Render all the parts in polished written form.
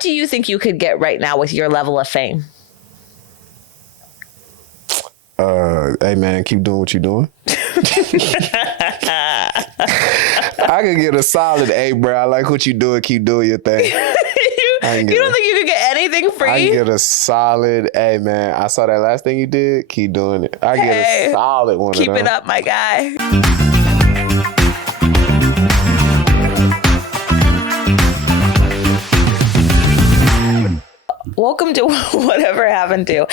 What do you think you could get right now with your level of fame? Hey man, keep doing what you're doing. I could get a solid A, bro. I like what you doing. Keep doing your thing. You don't think you could get anything free? I get a solid A, man. I saw that last thing you did. Keep doing it. I get a solid one. Keep it up, my guy. Welcome to Whatever Happened To.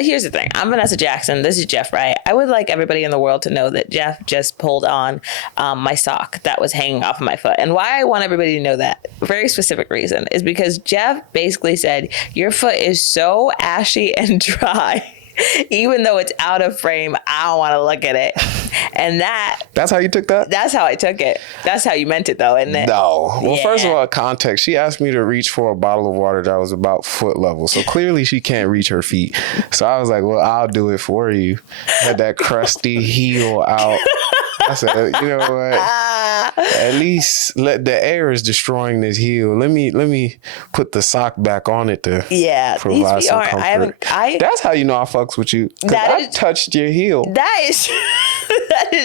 Here's the thing. I'm Vannessa Jackson. This is Jeff, right? I would like everybody in the world to know that Jeff just pulled on my sock that was hanging off of my foot. And why I want everybody to know that, a very specific reason, is because Jeff basically said, your foot is so ashy and dry. Even though it's out of frame, I don't want to look at it. And that's how you took that? That's how I took it. That's how you meant it, though, isn't it? No. Well, first of all, context. She asked me to reach for a bottle of water that was about foot level. So clearly she can't reach her feet. So I was like, well, I'll do it for you. Had that crusty heel out. I said, you know what? At least let the air is destroying this heel. Let me put the sock back on it to provide some comfort. That's how you know I fucks with you. I touched your heel. That is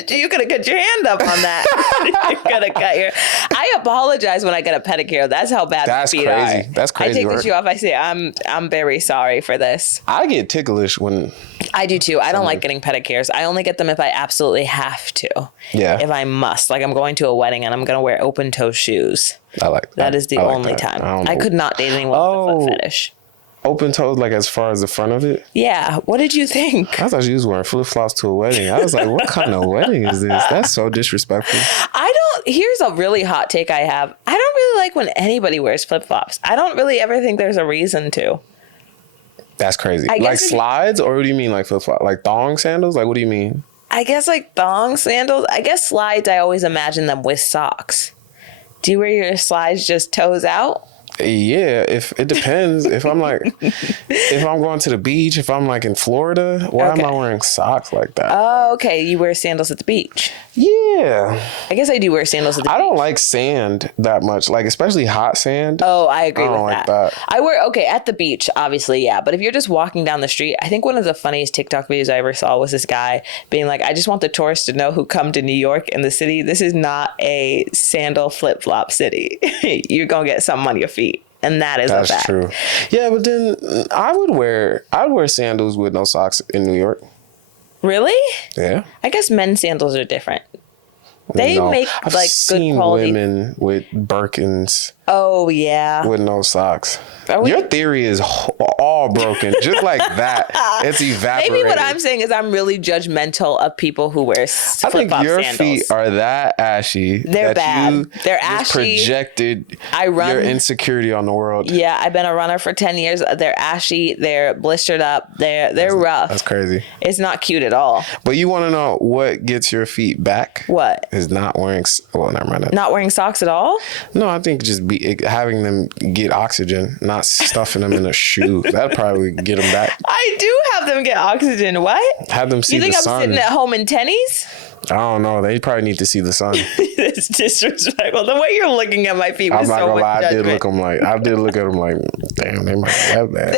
you could have cut your hand up on that. You could have cut your. I apologize when I get a pedicure. That's how bad my feet are. That's crazy. I take the shoe off. I say I'm very sorry for this. I get ticklish when. I do too. I don't like getting pedicures. I only get them if I absolutely have to. Yeah. If I must. Like I'm going to a wedding and I'm going to wear open toe shoes. I like that. That is the only time. I could not date anyone with a foot fetish. Open toes, like as far as the front of it? Yeah. What did you think? I thought you was wearing flip-flops to a wedding. I was like, what kind of wedding is this? That's so disrespectful. Here's a really hot take I have. I don't really like when anybody wears flip-flops. I don't really ever think there's a reason to. That's crazy. Like slides, or what do you mean like flip-flop? Like thong sandals? Like what do you mean? I guess like thong sandals. I guess slides, I always imagine them with socks. Do you wear your slides just toes out? Yeah, if it depends. if I'm going to the beach, if I'm like in Florida, why am I wearing socks like that? Oh, okay. You wear sandals at the beach. Yeah. I guess I do wear sandals at the beach. I don't like sand that much, like especially hot sand. Oh, I agree with that. I don't like that. I wear, at the beach, obviously, yeah. But if you're just walking down the street, I think one of the funniest TikTok videos I ever saw was this guy being like, I just want the tourists to know who come to New York and the city. This is not a sandal flip-flop city. You're going to get something on your feet. And that's a fact. That's true. Yeah, but then I'd wear sandals with no socks in New York. Really? Yeah. I guess men's sandals are different. They make I've like seen good quality women with Birkins. Oh yeah. With no socks. Your theory is all broken, just like that. It's evaporated. Maybe what I'm saying is I'm really judgmental of people who wear flip-flop sandals. I think your feet are that ashy. They're bad. They're ashy. Projected your insecurity on the world. Yeah, I've been a runner for 10 years. They're ashy. They're blistered up. They're rough. That's crazy. It's not cute at all. But you want to know what gets your feet back? What? Is not wearing. Well, never mind that. Not wearing socks at all? No, I think just having them get oxygen, not stuffing them in a shoe. That'd probably get them back. I do have them get oxygen. What? Have them see the sun. You think I'm sitting at home in tennies? I don't know. They probably need to see the sun. It's disrespectful. The way you're looking at my feet was so much judgment. I'm not gonna lie. I did look at them like, damn, they might be that bad.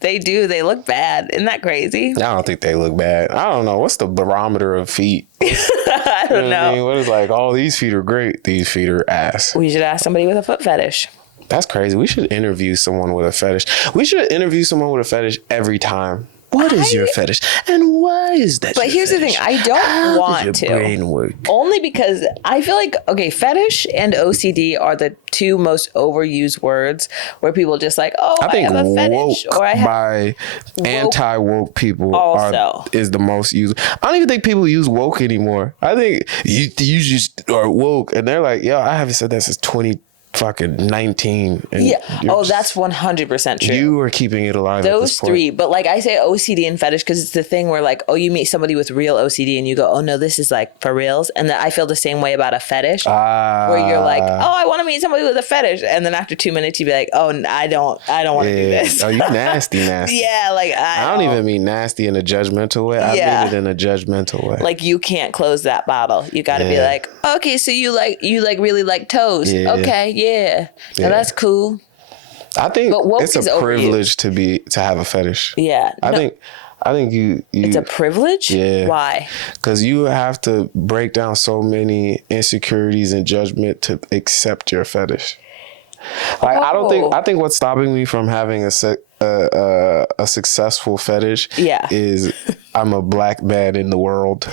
They do. They look bad. Isn't that crazy? I don't think they look bad. I don't know. What's the barometer of feet? I don't know. I mean, what is like, oh, these feet are great. These feet are ass. We should ask somebody with a foot fetish. That's crazy. We should interview someone with a fetish. We should interview someone with a fetish every time. What is your fetish? And why is that? But here's the thing. I don't want to. Brain work? Only because I feel like, fetish and OCD are the two most overused words where people just like, I have a fetish. Or I have by anti-woke people is the most used. I don't even think people use woke anymore. I think you just are woke. And they're like, I haven't said that since 2019. And that's 100% true. You are keeping it alive. Those three, but like I say OCD and fetish because it's the thing where like, you meet somebody with real OCD and you go, oh no, this is like for reals. And then I feel the same way about a fetish where you're like, I want to meet somebody with a fetish. And then after 2 minutes, you'd be like, oh, I don't want to do this. Oh, you nasty. Yeah. Like I don't even mean nasty in a judgmental way. I mean it in a judgmental way. Like you can't close that bottle. You got to be like, okay, so you really like toes. Yeah. Okay. Yeah. Now that's cool. I think But woke it's is a over you. privilege to have a fetish. Yeah. I think you It's a privilege? Yeah. Why? Because you have to break down so many insecurities and judgment to accept your fetish. Like I think what's stopping me from having a successful fetish is I'm a black man in the world.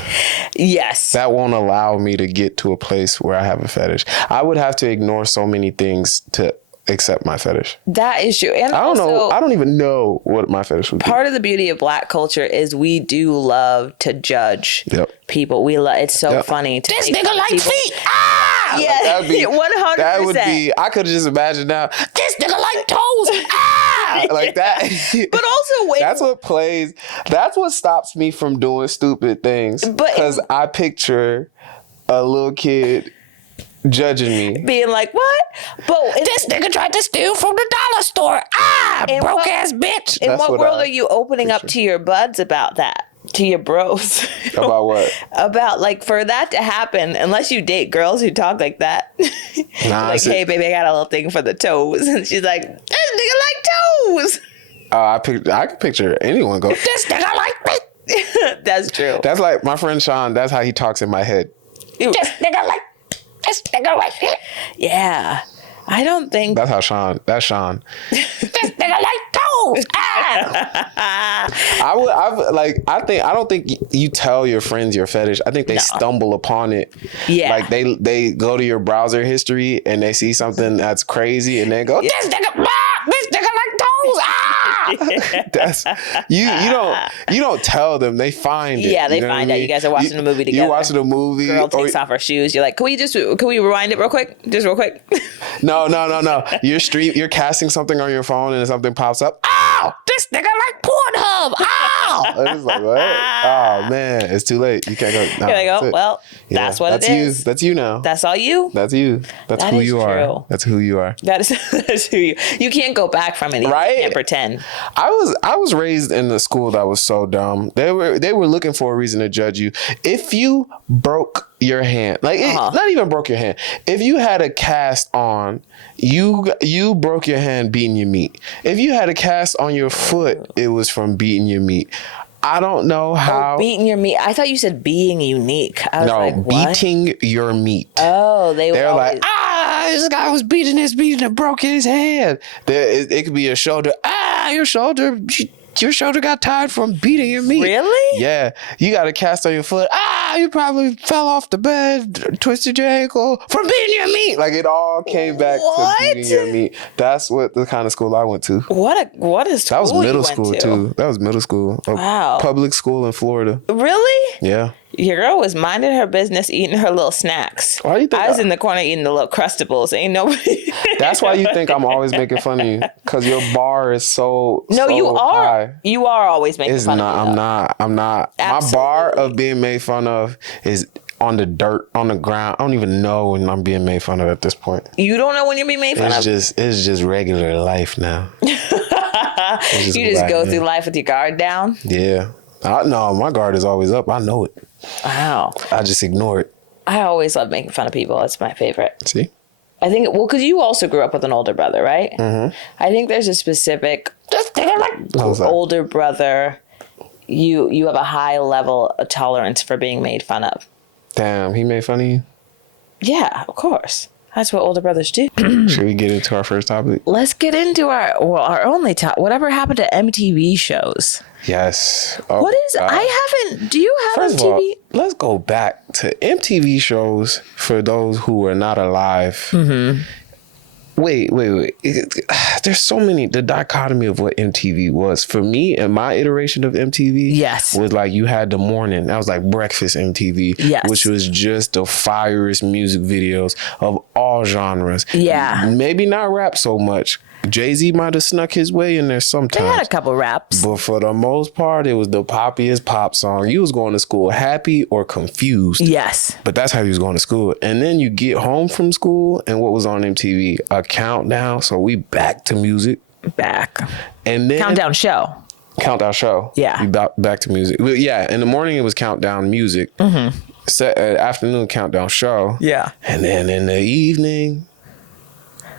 Yes. That won't allow me to get to a place where I have a fetish. I would have to ignore so many things to accept my fetish. That is true. And I don't know. I don't even know what my fetish would be. Part of the beauty of black culture is we do love to judge people. We love. It's so funny. This nigga like feet. Ah, yeah, like 100%. That would be. I could just imagine now. This nigga like toes. Ah, like that. But also, that's what plays. That's what stops me from doing stupid things. Because I picture a little kid judging me, being like, what? But this nigga tried to steal from the dollar store. Ah, broke ass bitch. In what world are you opening up to your buds about that? To your bros? About what? About like for that to happen, unless you date girls who talk like that. Nah, like, hey baby, I got a little thing for the toes, and she's like, this nigga like toes. I can picture anyone go, this nigga like me. That's true. That's like my friend Sean. That's how he talks in my head. This nigga like. This nigga like it. Yeah. I don't think that's how Sean. That's Sean. This nigga like toes. Ah. I don't think you tell your friends your fetish. I think they stumble upon it. Yeah. Like they go to your browser history and they see something that's crazy and they go, this nigga like toes. Ah. That's you don't tell them. They find it. Yeah, they find out. You guys are watching a movie together. You're watching a movie. Girl takes off her shoes. You're like, can we rewind it real quick? Just real quick. No. You're casting something on your phone and something pops up. Ow! This nigga like Pornhub. Ow! It's like, what? Oh man, it's too late. You can't go. No, you go. Well, that's what it is. That's you now. That's all you. That's you. That's who you are. That's who you are. That's who you. You can't go back from it. Right? You can't pretend. I was raised in a school that was so dumb. They were looking for a reason to judge you. If you broke your hand, not even broke your hand. If you had a cast on, you broke your hand beating your meat. If you had a cast on your foot, it was from beating your meat. I don't know how. Beating your meat. I thought you said being unique. I was like, what? Beating your meat. Oh, they're always... like, this guy was beating and broke his hand. It could be your shoulder. Your shoulder got tired from beating your meat. Really? Yeah. You got a cast on your foot. You probably fell off the bed, twisted your ankle from beating your meat. Like it all came back to beating your meat. That's what the kind of school I went to. What is school? That was middle school too. That was middle school. Wow. Public school in Florida. Really? Yeah. Your girl was minding her business, eating her little snacks. Why do you think I was in the corner eating the little Crustables. Ain't nobody. That's why you think I'm always making fun of you, because your bar is so you are. high. You are always making fun of me. I'm not. Absolutely. My bar of being made fun of is on the dirt, on the ground. I don't even know when I'm being made fun of at this point. You don't know when you're being made fun of? It's just regular life now. You just go through life with your guard down? Yeah. No, my guard is always up. I know it. Wow. I just ignore it. I always love making fun of people. It's my favorite. See? I think, because you also grew up with an older brother, right? Mm-hmm. I think there's a specific older brother. You have a high level of tolerance for being made fun of. Damn, he made fun of you? Yeah, of course. That's what older brothers do. Should we get into our first topic? Let's get into our only topic. Whatever happened to MTV shows? Yes. Do you have First MTV? of all, let's go back to MTV shows for those who are not alive. Mm-hmm. Wait. There's so many. The dichotomy of what MTV was. For me, and my iteration of MTV yes. was like you had the morning. That was like breakfast MTV, yes. which was just the firest music videos of all genres. Yeah. Maybe not rap so much. Jay-Z might have snuck his way in there sometimes. They had a couple raps. But for the most part, it was the poppiest pop song. You was going to school happy or confused. Yes. But that's how you was going to school. And then you get home from school, and what was on MTV? A countdown. So we back to music. Back. And then Countdown show. Yeah. We back to music. Yeah. In the morning, it was countdown music. Mm-hmm. Afternoon countdown show. Yeah. And then in the evening...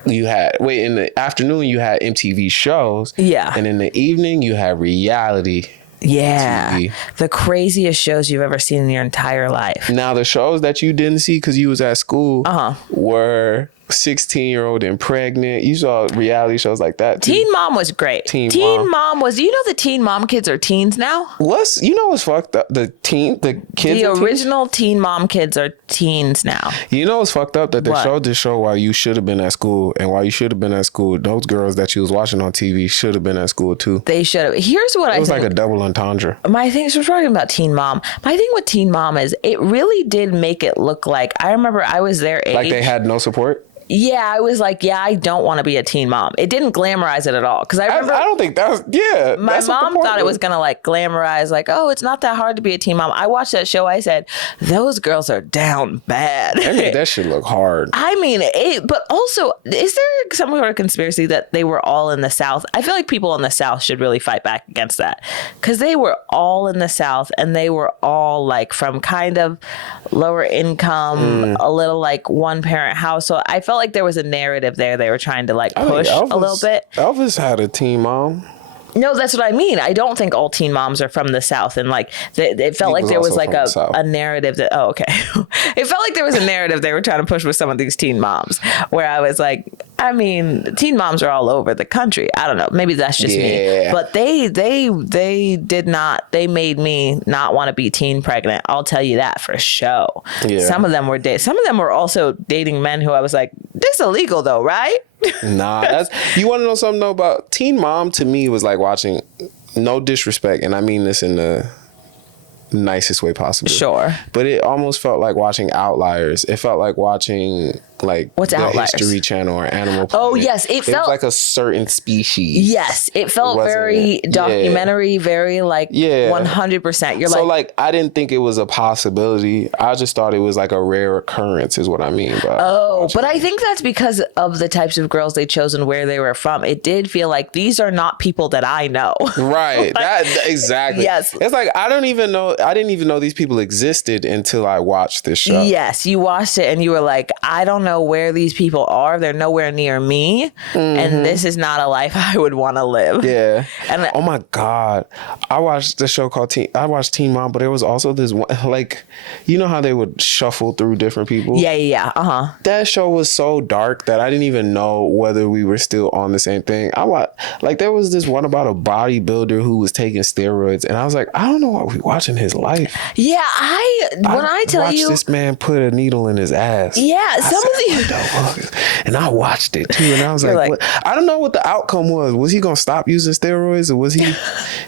you had in the afternoon you had MTV shows. Yeah. And in the evening you had reality. Yeah. TV. The craziest shows you've ever seen in your entire life. Now the shows that you didn't see because you was at school were 16-year-old and pregnant. You saw reality shows like that too. Teen Mom was great. Teen Mom was. Do you know the Teen Mom kids are teens now? What's fucked up? The kids. The original Teen Mom kids are teens now. You know what's fucked up? That they showed this show while you should have been at school, and while you should have been at school, those girls that you was watching on TV should have been at school too. They should have. Here's what I think. It was like a double entendre. My thing is, we're talking about Teen Mom. My thing with Teen Mom is it really did make it look like, I remember I was their age. Like they had no support? Yeah, I was like, I don't want to be a teen mom. It didn't glamorize it at all. Because I remember, I don't think that was, my mom thought it was going to like glamorize, like, oh, it's not that hard to be a teen mom. I watched that show. I said, those girls are down bad. I mean, that shit look hard. I mean, but also, is there some sort of conspiracy that they were all in the South? I feel like people in the South should really fight back against that. Because they were all in the South and they were all like from kind of lower income, a little like one parent household. I felt like there was a narrative there they were trying to like push a little bit. Elvis had a teen mom. No, that's what I mean. I don't think all teen moms are from the South. And like, it felt like there was like a narrative that, it felt like there was a narrative they were trying to push with some of these teen moms where I was like, I mean, teen moms are all over the country. I don't know. Maybe that's just me. But they did not, they made me not want to be teen pregnant. I'll tell you that for show. Yeah. Some of them were also dating men who I was like, this is illegal though, right? Nah, you want to know something though about Teen Mom? To me, was like watching, no disrespect, and I mean this in the nicest way possible. Sure. But it almost felt like watching Outliers. It felt like watching what's the Outliers? History Channel or Animal Planet. Oh yes, it felt like a certain species. Yes, it felt very documentary, very like 100%. You're so like I didn't think it was a possibility. I just thought it was like a rare occurrence, is what I mean. But I think that's because of the types of girls they chose and where they were from. It did feel like these are not people that I know. Right. Exactly. Yes. It's like I didn't even know these people existed until I watched this show. Yes, you watched it and you were like, I don't know where these people are. They're nowhere near me. And this is not a life I would want to live. Yeah. And oh my God. I watched the show called Teen Mom, but there was also this one, like, you know how they would shuffle through different people? Yeah. That show was so dark that I didn't even know whether we were still on the same thing. There was this one about a bodybuilder who was taking steroids, and I was like, I don't know why we watching his life. Yeah, I tell you, this man put a needle in his ass. Yeah, and I watched it too, and I was like, what? I don't know what the outcome was. Was he gonna stop using steroids, or was he?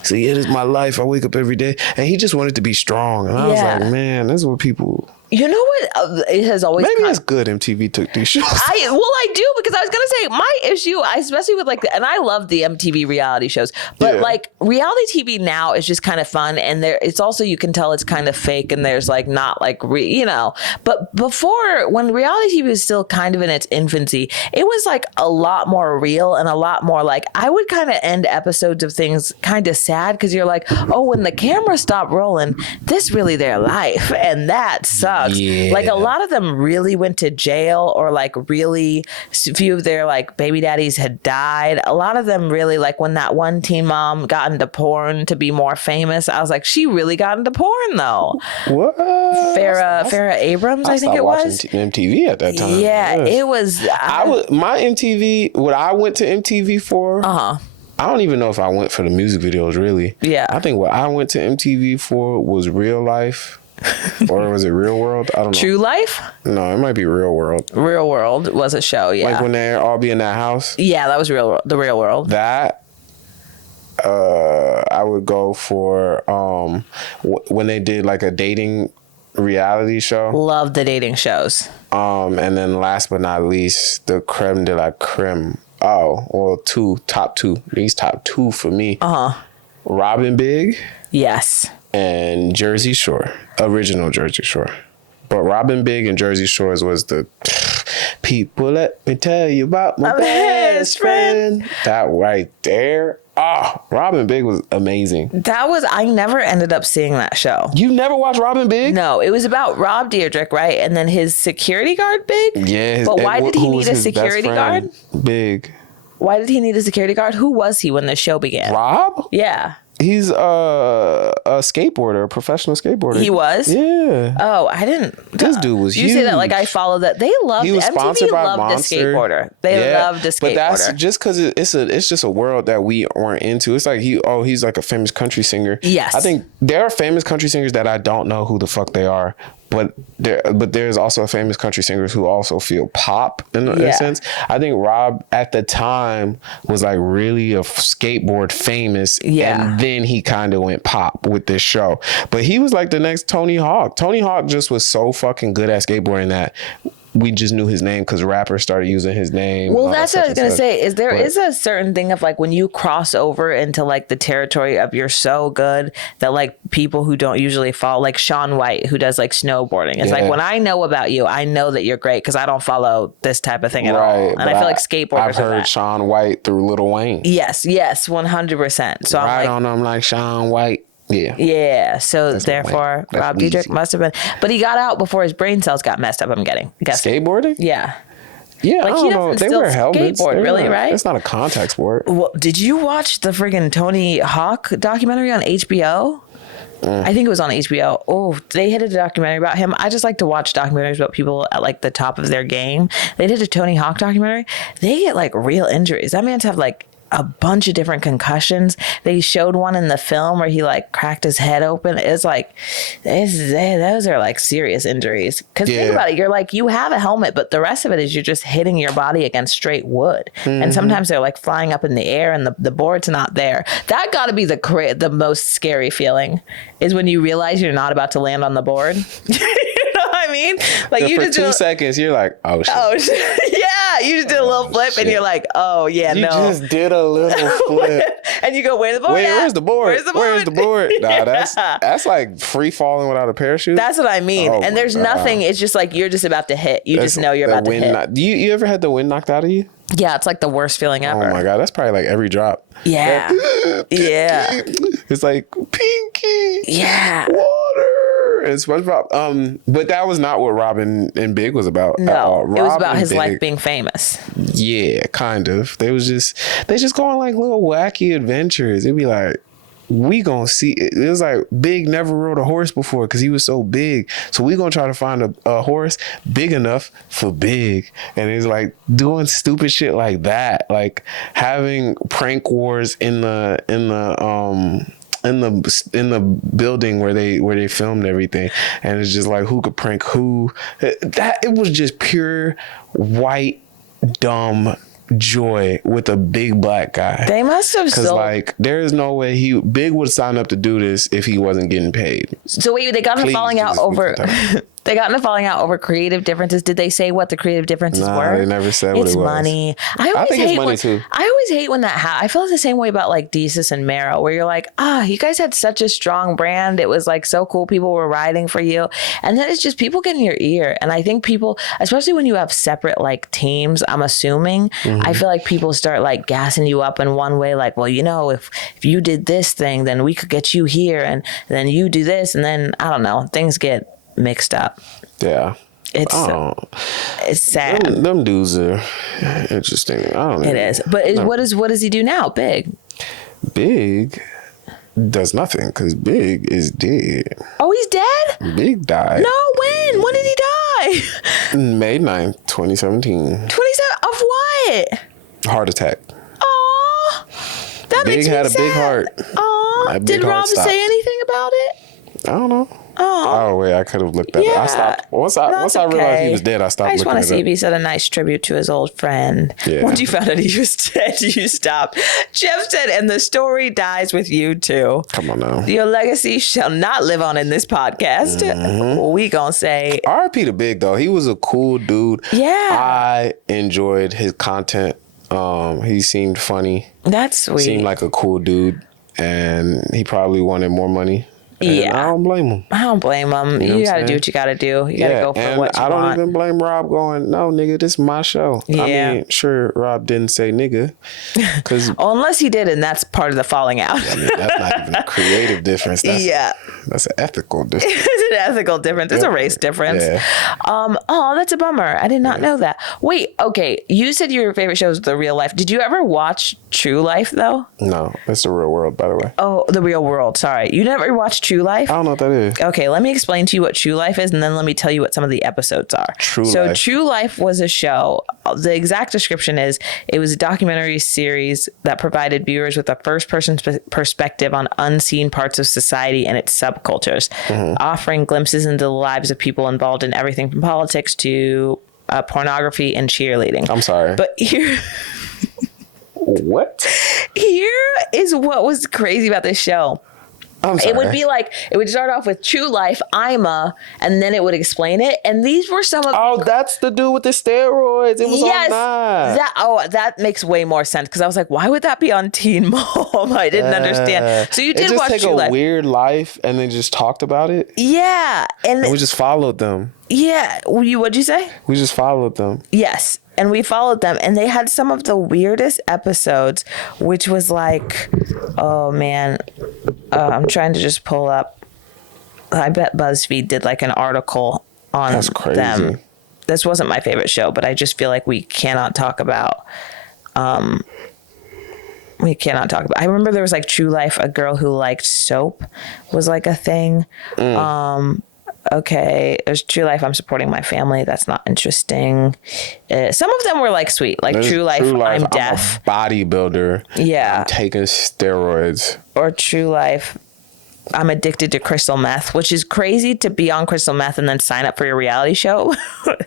So yeah, this is my life. I wake up every day, and he just wanted to be strong, and I was like, man, this is what people. You know what? It has always maybe it's good MTV took these shows. I do, because I was gonna say my issue, especially with and I love the MTV reality shows, but like reality TV now is just kind of fun, and it's also, you can tell it's kind of fake, and there's like not like But before, when reality TV was still kind of in its infancy, it was like a lot more real and a lot more like, I would kind of end episodes of things kind of sad, because you're like, oh, when the camera stopped rolling, this really their life, and that sucks. Yeah. Like a lot of them really went to jail, or like really few of their like baby daddies had died. A lot of them really, like when that one teen mom got into porn to be more famous, I was like, she really got into porn though. What? Farrah Abrams, I think it was. MTV at that time. Yeah, it was. My MTV, what I went to MTV for. I don't even know if I went for the music videos, really. Yeah. I think what I went to MTV for was Real Life. Or was it Real World? I don't know. True Life? No, it might be Real World. Real World was a show, yeah. Like when they all be in that house? Yeah, that was the Real World. That, I would go for when they did like a dating reality show. Love the dating shows. And then last but not least, the creme de la creme. Oh, well, top two. These top two for me. Robin Big. Yes. And Jersey Shore, original Jersey Shore. But Robin Big and Jersey Shores was the people, let me tell you about my best friend. That right there, Robin Big was amazing. I never ended up seeing that show. You never watched Robin Big? No, it was about Rob Dyrdek, right? And then his security guard, Big? Yeah. But why did he need a security guard? Big. Why did he need a security guard? Who was he when the show began? Rob? Yeah. He's a skateboarder, a professional skateboarder. He was? Yeah. Oh, I didn't. This dude was You huge. say that like I follow that. They loved He was MTV sponsored by loved Monster. a skateboarder. They loved a skateboarder. But that's just because it's just a world that we aren't into. It's like he's like a famous country singer. Yes. I think there are famous country singers that I don't know who the fuck they are. But there's also famous country singers who also feel pop in a sense. I think Rob at the time was like really a skateboard famous, and then he kind of went pop with this show. But he was like the next Tony Hawk. Tony Hawk just was so fucking good at skateboarding that we just knew his name because rappers started using his name. Well, that's what I was going to say. Is there is a certain thing of like when you cross over into like the territory of you're so good that like people who don't usually follow, like Shaun White, who does like snowboarding. It's like when I know about you, I know that you're great because I don't follow this type of thing at all. And I feel like skateboarders I've heard Shaun White through Lil Wayne. Yes, 100%. So I'm like, on them like Shaun White. Yeah. So therefore, Rob Dyrdek must have been, but he got out before his brain cells got messed up. I'm guessing. Skateboarding? Yeah. Yeah, like I don't know. They wear helmets. Really, right? It's not a contact sport. Well, did you watch the friggin' Tony Hawk documentary on HBO? I think it was on HBO. Oh, they did a documentary about him. I just like to watch documentaries about people at like the top of their game. They did a Tony Hawk documentary. They get like real injuries. That man's have like a bunch of different concussions. They showed one in the film where he like cracked his head open. It's like, those are like serious injuries. Because think about it, you're like, you have a helmet, but the rest of it is you're just hitting your body against straight wood. And sometimes they're like flying up in the air and the board's not there. That got to be the most scary feeling is when you realize you're not about to land on the board. I mean, like so you for just 2 seconds, you're like, oh shit. Oh shit. Yeah, you just did a little flip and you're like, oh yeah, you no. just did a little flip. And you go, where's the board? Where's the board? Where's the boord? Nah, that's like free falling without a parachute. That's what I mean. Oh and there's nothing, it's just like you're just about to hit. You just know you're about to hit. Do you ever had the wind knocked out of you? Yeah, it's like the worst feeling ever. Oh my God, that's probably like every drop. Yeah. Yeah. It's like pinky. Yeah. Water. And SpongeBob. But that was not what Robin and Big was about. No, it was about his life being famous. Yeah, kind of. They just go on like little wacky adventures. It'd be like, we gonna see. It was like Big never rode a horse before because he was so big. So we gonna try to find a horse big enough for Big. And it's like doing stupid shit like that, like having prank wars in the building where they filmed everything, and it's just like who could prank who. It was just pure white dumb joy with a big black guy. They must have because like there is no way Big would sign up to do this if he wasn't getting paid. So wait, they got in a falling out over. They got in a falling out over creative differences. Did they say what the creative differences were? They never said what it was. It's money. I think it's money too. I always hate when that happens. I feel the same way about like Desus and Mero, where you're like, you guys had such a strong brand. It was like so cool. People were riding for you. And then it's just people get in your ear. And I think people, especially when you have separate like teams, I'm assuming, I feel like people start like gassing you up in one way. Like, well, you know, if you did this thing, then we could get you here. And then you do this. And then, I don't know, things get mixed up. Yeah. It's sad. Them dudes are interesting. I don't know. It is. But what does he do now? Big does nothing because Big is dead. Oh, he's dead? Big died. No, when did he die? May 9th, 2017. 27 of what? Heart attack. Oh, that Big makes me had a sad. big heart. Oh, did Rob say anything about it? I don't know. Oh wait, I could have looked that up. I stopped. Once I realized he was dead, I stopped. I just want to see if he said a nice tribute to his old friend. Yeah. Once you found out he was dead, you stopped. Jeff said, and the story dies with you too. Come on now. Your legacy shall not live on in this podcast. We gonna say R.I.P. to Big though. He was a cool dude. Yeah. I enjoyed his content. He seemed funny. That's sweet. Seemed like a cool dude, and he probably wanted more money. And Yeah. I don't blame him. I don't blame them. You know You what I'm got to do saying? what you got to do. You got to go for and what you I don't want. even blame Rob going, no, nigga, this is my show. I Yeah. mean, sure, Rob didn't say nigga. Because Oh, unless he did, and that's part of the falling out. I mean, that's not even a creative difference. That's an ethical difference. It's an ethical difference. It's a race difference. Yeah. Oh, that's a bummer. I did not know that. Wait, okay. You said your favorite show is The Real Life. Did you ever watch True Life, though? No, it's the real world, by the way. Oh, The Real World. Sorry. You never watched True Life? I don't know what that is. Okay, let me explain to you what True Life is, and then let me tell you what some of the episodes are. True So Life. True Life was a show. The exact description is it was a documentary series that provided viewers with a first-person perspective on unseen parts of society and its subcultures, offering glimpses into the lives of people involved in everything from politics to pornography and cheerleading. I'm sorry. But here is what was crazy about this show. I'm sorry. It would be like, it would start off with True Life, and then it would explain it. And these were some of... Oh, that's the dude with the steroids. It was yes, on 9. that makes way more sense. Because I was like, why would that be on Teen Mom? I didn't understand. So you did watch take True a Life. weird life and then just talked about it. Yeah. And we just followed them. Yeah. What'd you say? We just followed them. Yes. And we followed them, and they had some of the weirdest episodes, which was like, oh man, I'm trying to just pull up. I bet BuzzFeed did like an article on That's crazy. them. This wasn't my favorite show, but I just feel like we cannot talk about. I remember there was like True Life, a girl who liked soap was like a thing. Okay, there's True Life, I'm supporting my family. That's not interesting. Some of them were like sweet, like True Life, I'm deaf. I'm a bodybuilder. Yeah. I'm taking steroids. Or True Life, I'm addicted to crystal meth, which is crazy to be on crystal meth and then sign up for your reality show.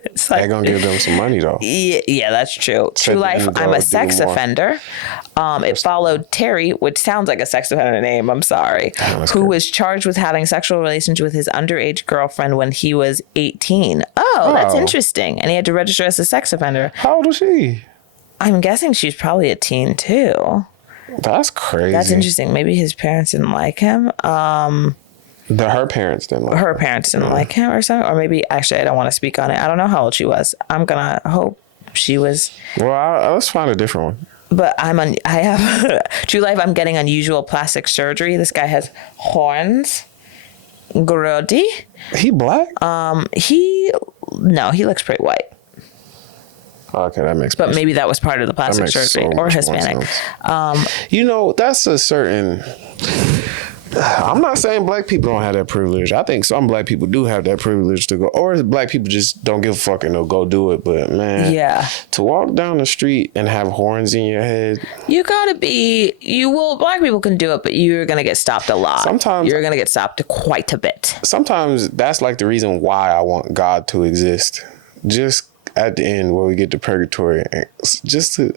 It's like, They're going to give them some money, though. yeah, that's true. True Life, I'm a sex offender. It followed Terry, which sounds like a sex offender name, I'm sorry, who was charged with having sexual relations with his underage girlfriend when he was 18. Oh, that's interesting. And he had to register as a sex offender. How old was she? I'm guessing she's probably a teen, too. That's crazy. That's interesting. Maybe his parents didn't like him. Her parents didn't like Her parents didn't like him or something. Or maybe, actually, I don't want to speak on it. I don't know how old she was. I'm going to hope she was. Well, let's find a different one. But I have True Life. I'm getting unusual plastic surgery. This guy has horns. Grody. He black? He looks pretty white. Okay, that makes sense. But maybe that was part of the plastic surgery, so or much more Hispanic. sense. That's a certain... I'm not saying black people don't have that privilege. I think some black people do have that privilege to go, or black people just don't give a fuck and they'll go do it. But man, Yeah. to walk down the street and have horns in your head, You gotta be. Black people can do it, but you're gonna get stopped a lot. Sometimes- you're gonna get stopped quite a bit. sometimes that's like the reason why I want God to exist. Just at the end where we get to purgatory, just to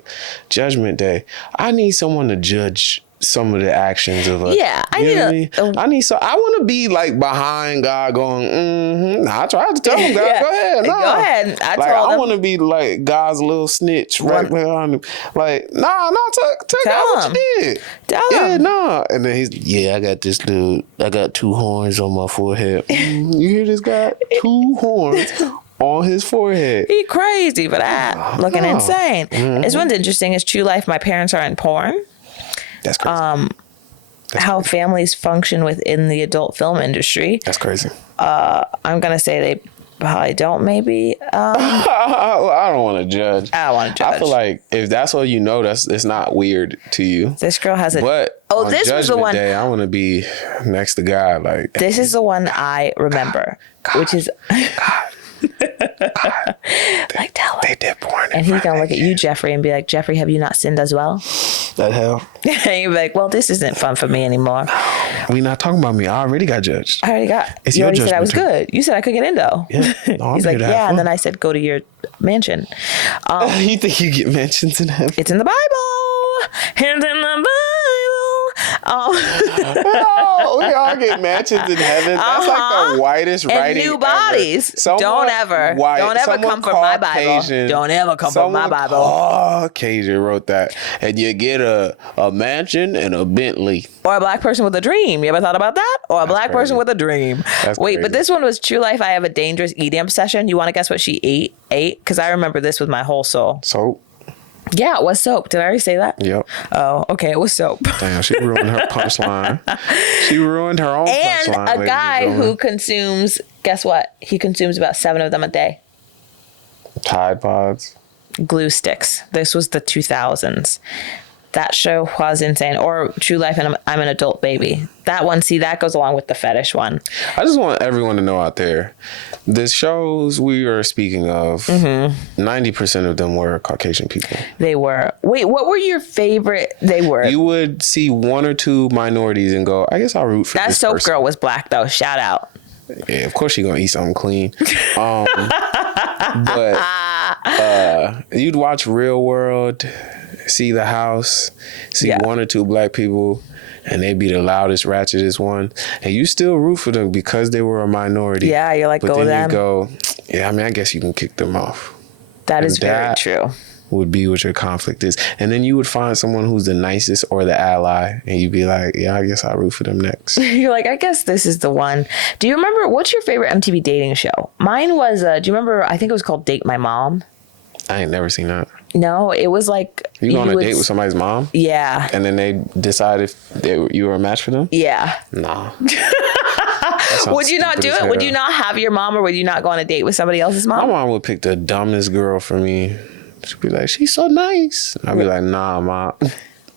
Judgment Day, I need someone to judge some of the actions of us. Yeah, I want to be like behind God going, I tried to tell him, God, Yeah. go ahead. Nah. Go ahead. I want to be like God's little snitch right behind him. Like, tell God what you did. Tell him. And then I got this dude, I got 2 horns on my forehead. You hear this guy? 2 horns on his forehead. He crazy for that. Looking insane. This one's interesting. Is True Life, my parents are in porn. That's crazy. How families function within the adult film industry. That's crazy. I'm going to say they probably don't, maybe. I don't want to judge. I don't want to judge. I feel like if that's all you know, it's not weird to you. This girl has a... But Oh, on this was the Judgment one... Day, I want to be next to God. Like, This is the one I remember, which is... Like, tell him. they did porn. And he's going to look at you, Jeffrey, and be like, Jeffrey, have you not sinned as well? That hell. And you'd be like, well, this isn't fun for me anymore. We not talking about me. I already got judged. I already got... It's you your already said I was judgment. good. You said I could get Indo. Yeah. No, I'm He's here like, to have yeah. fun. And then I said, go to your mansion. You think you get mentions in heaven? It's in the Bible. It's in the Bible. Oh, we all get mansions in heaven. That's like the whitest and writing new bodies. ever. Don't ever come from my Bible. Don't ever come from my Bible. Caucasian wrote that, and you get a mansion and a Bentley. Or a black person with a dream. You ever thought about that? Or a black crazy. person with a dream. That's Wait, crazy. but this one was True Life. I have a dangerous eating obsession. You want to guess what she ate? Because I remember this with my whole soul. Soap. Yeah, it was soap. Did I already say that? Yep. Oh, okay. It was soap. Damn, she ruined her punchline. She ruined her own punchline. And a guy who consumes, guess what? He consumes about 7 of them a day. Tide Pods. Glue sticks. This was the 2000s. That show was insane. Or True Life and I'm an Adult Baby. That one, see, that goes along with the fetish one. I just want everyone to know out there, the shows we are speaking of, 90% of them were Caucasian people. They were. Wait, what were your favorite? They were. You would see 1 or 2 minorities and go, I guess I'll root for That this soap person. girl was black, though. Shout out. Yeah, of course she's going to eat something clean. But you'd watch Real World, see The House, see 1 or 2 black people, and they'd be the loudest, ratchetest one. And you still root for them because they were a minority. Yeah, you're like, but go then them. you go, yeah, I mean, I guess you can kick them off. That is And very that true. would be what your conflict is. And then you would find someone who's the nicest or the ally, and you'd be like, yeah, I guess I'll root for them next. You're like, I guess this is the one. Do you remember, what's your favorite MTV dating show? Mine was, do you remember, I think it was called Date My Mom. I ain't never seen that. No, it was like. You go on a date with somebody's mom? Yeah. And then they decide if you were a match for them? Yeah. Nah. Would you not do it? Would you not have your mom, or would you not go on a date with somebody else's My mom? mom would pick the dumbest girl for me. She'd be like, she's so nice. I'd be like, nah, Mom.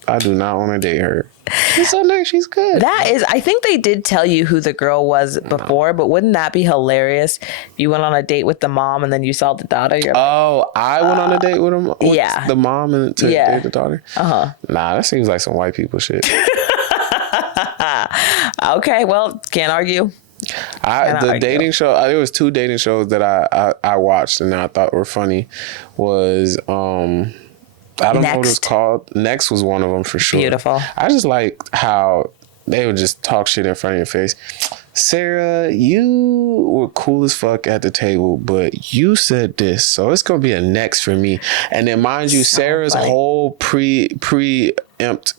I do not want to date her. She's so nice. She's good. That is, I think they did tell you who the girl was before, but wouldn't that be hilarious? If you went on a date with the mom and then you saw the daughter. You're like, Oh, I went on a date with him. With yeah. the mom and to date the daughter. Uh-huh. Nah, that seems like some white people shit. Okay, well, can't argue. The dating show. There was 2 dating shows that I watched and I thought were funny. Was I don't know what it's called. Next was one of them for sure. Beautiful. I just like how they would just talk shit in front of your face. Sarah, you were cool as fuck at the table, but you said this, so it's gonna be a next for me. And then, mind you, Sarah's whole preempt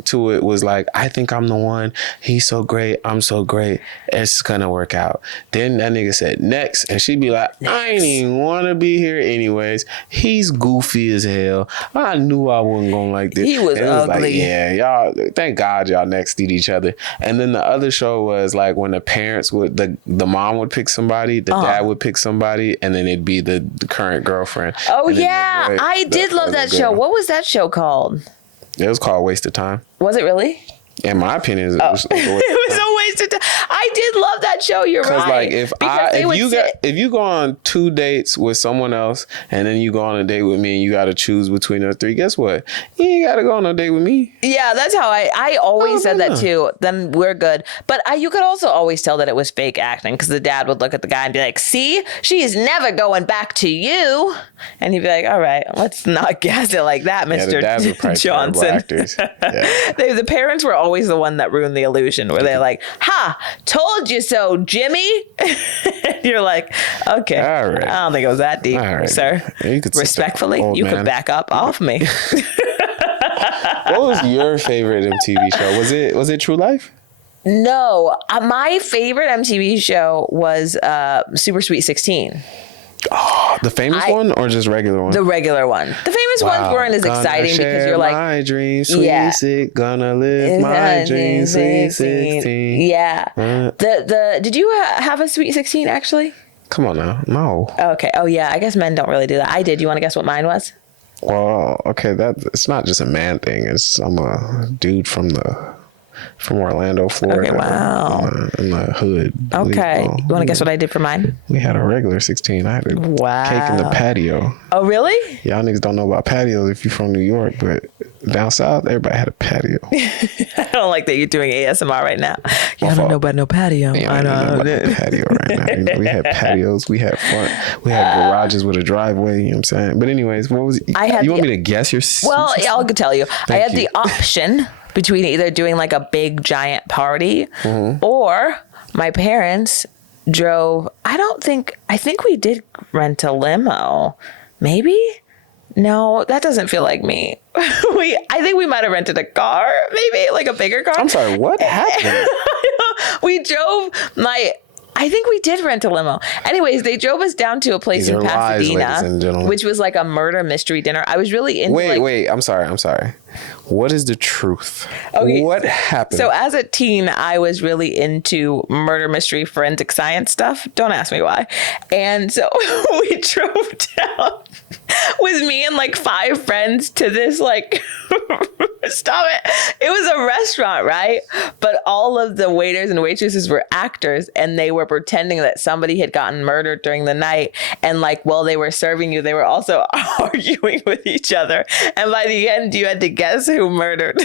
to it was like, I think I'm the one. He's so great. I'm so great. It's gonna work out. Then that nigga said next, and she'd be like, I ain't even wanna be here anyways. He's goofy as hell. I knew I wasn't gonna like this. He was ugly. Like, yeah, y'all. Thank God y'all nexted each other. And then the other show was like when the parents would, the mom would pick somebody, the dad would pick somebody, and then it'd be the current girlford. Oh yeah, I did love that show. What was that show called? It was called Waste of Time. Was it really? In my opinion, it was it was a waste of time. I did love that show. You're right. Because like if you go on 2 dates with someone else and then you go on a date with me and you got to choose between those 3, guess what? You ain't got to go on a date with me. Yeah, that's how I always said that too. Then we're good. But you could also always tell that it was fake acting because the dad would look at the guy and be like, "See, she's never going back to you," and he'd be like, "All right, let's not gas it like that, Mr. The dads were probably terrible Johnson." actors. Yeah. The parents were always the one that ruined the illusion, where they're like, "Ha, told you so, Jimmy." You're like, okay, all right. I don't think it was that deep, All right. sir. Yeah, you could Respectfully, you could back up off me. What was your favorite MTV show? Was it True Life? No, my favorite MTV show was Super Sweet 16. Oh, the famous one or just regular one? The regular one. The famous ones weren't as exciting because you're like, my dreams, sweet 16, gonna live my dreams, sweet 16. Yeah. Did you have a Sweet 16 actually? Come on now. No. Okay. Oh yeah. I guess men don't really do that. I did. You want to guess what mine was? Well, okay. It's not just a man thing. I'm a dude from Orlando, Florida. Okay, wow. In the hood. Okay. You want to guess what I did for mine? We had a regular 16. I had a cake in the patio. Oh, really? Y'all niggas don't know about patios if you're from New York, but down south, everybody had a patio. I don't like that you're doing ASMR right now. Y'all don't know about no patio. I know about no patio right now. You know, we had patios. We had garages with a driveway. You know what I'm saying? But anyways, what was you want me to guess your? Well, I'll tell you. I had the option between either doing like a big giant party or my parents drove. I think we did rent a limo. Maybe? No, that doesn't feel like me. I think we might have rented a car, maybe like a bigger car. I'm sorry, what happened? We drove I think we did rent a limo. Anyways, they drove us down to a place in Pasadena, which was like a murder mystery dinner. I was really into Wait, I'm sorry. What is the truth? Okay. What happened? So as a teen, I was really into murder mystery forensic science stuff. Don't ask me why. And so we drove down with me and like 5 friends to this like stop it. It was a restaurant, right? But all of the waiters and waitresses were actors, and they were pretending that somebody had gotten murdered during the night. And like while they were serving you, they were also arguing with each other. And by the end, you had to guess who murdered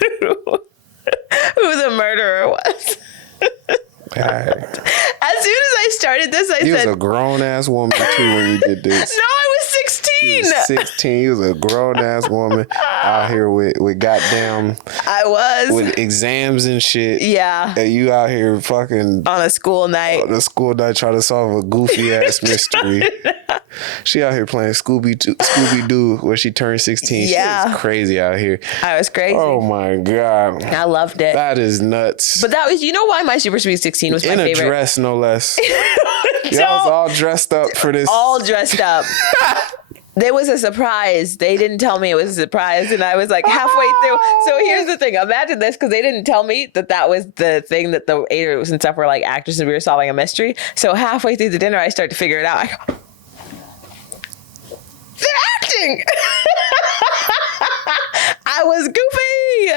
who the murderer was. As soon as I started this, I said, you was a grown ass woman too when you did this. No, I was 16. You was 16. You was a grown ass woman out here with goddamn. I was with exams and shit. Yeah. And you out here fucking on a school night. On a school night trying to solve a goofy ass mystery. She out here playing Scooby Doo when she turned 16. Yeah. She was crazy out here. I was crazy. Oh my God. I loved it. That is nuts. But that was, you know why my Super Sweet 16 was my favorite? In a dress, no less. Y'all was all dressed up for this. All dressed up. There was a surprise. They didn't tell me it was a surprise, and I was like halfway through. So here's the thing. Imagine this, because they didn't tell me that was the thing that the waiters and stuff were like actors, and we were solving a mystery. So halfway through the dinner, I start to figure it out. I go, they're acting. I was goofy.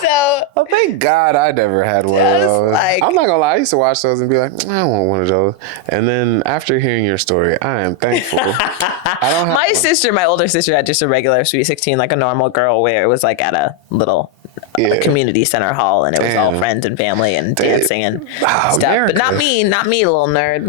So, oh, thank God I never had one of those. Like, I'm not gonna lie, I used to watch those and be like, I don't want one of those. And then after hearing your story, I am thankful. I don't have my older sister had just a regular Sweet 16, like a normal girl, where it was like at a little community center hall, and it was all friends and family and dancing and stuff. America. But not me, little nerd.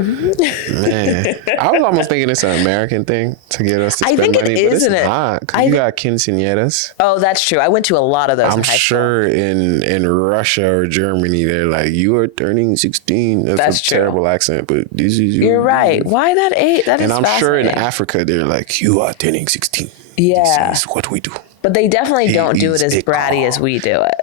Man, I was almost thinking it's an American thing to get us to spend money, but it's not. Because you got quinceañeras. Oh, that's true. I went to a lot of those. I'm sure in Russia or Germany, they're like, you are turning 16. That's a terrible accent, but this is You're right. Why that age? That is fascinating. And I'm sure in Africa, they're like, you are turning 16. Yeah. This is what we do. But they definitely don't do it as bratty as we do it.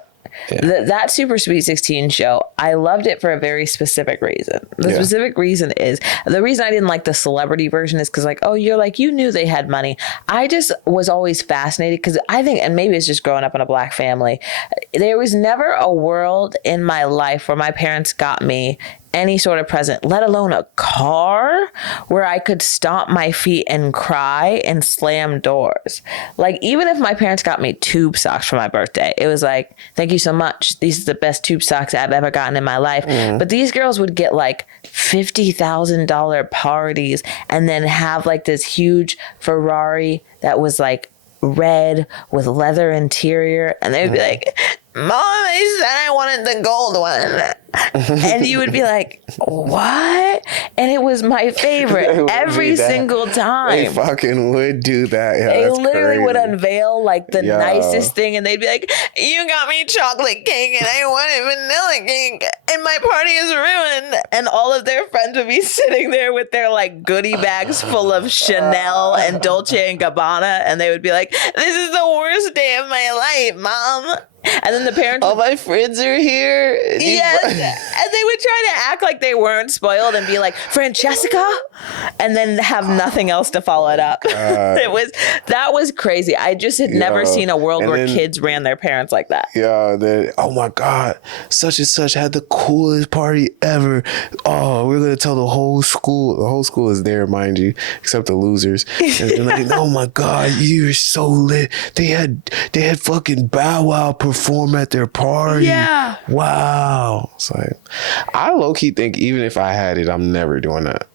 Yeah. That Super Sweet 16 show, I loved it for a very specific reason. The specific reason is, the reason I didn't like the celebrity version is because like, oh, you're like, you knew they had money. I just was always fascinated because I think, and maybe it's just growing up in a black family, there was never a world in my life where my parents got me any sort of present, let alone a car, where I could stomp my feet and cry and slam doors. Like, even if my parents got me tube socks for my birthday, it was like, thank you so much. These are the best tube socks I've ever gotten in my life. But these girls would get like $50,000 parties and then have like this huge Ferrari that was like red with leather interior. And they'd be like, Mom, I said I wanted the gold one. And you would be like, what? And it was my favorite every single time. They fucking would do that. Yeah, they literally would unveil like the nicest thing, and they'd be like, you got me chocolate cake and I wanted vanilla cake and my party is ruined. And all of their friends would be sitting there with their like goodie bags full of Chanel and Dolce and Gabbana, and they would be like, this is the worst day of my life, Mom. And then the parents, all my friends are here. Yes. And they would try to act like they weren't spoiled and be like, Francesca, and then have nothing else to follow it up. That was crazy. I just had never seen a world where kids ran their parents like that. Yeah. Oh my God, such and such had the coolest party ever. Oh, we're gonna tell the whole school. The whole school is there, mind you, except the losers. And they're like, oh my God, you're so lit. They had fucking Bow Wow perform at their party. Yeah. Wow. It's like, I low-key think even if I had it, I'm never doing that.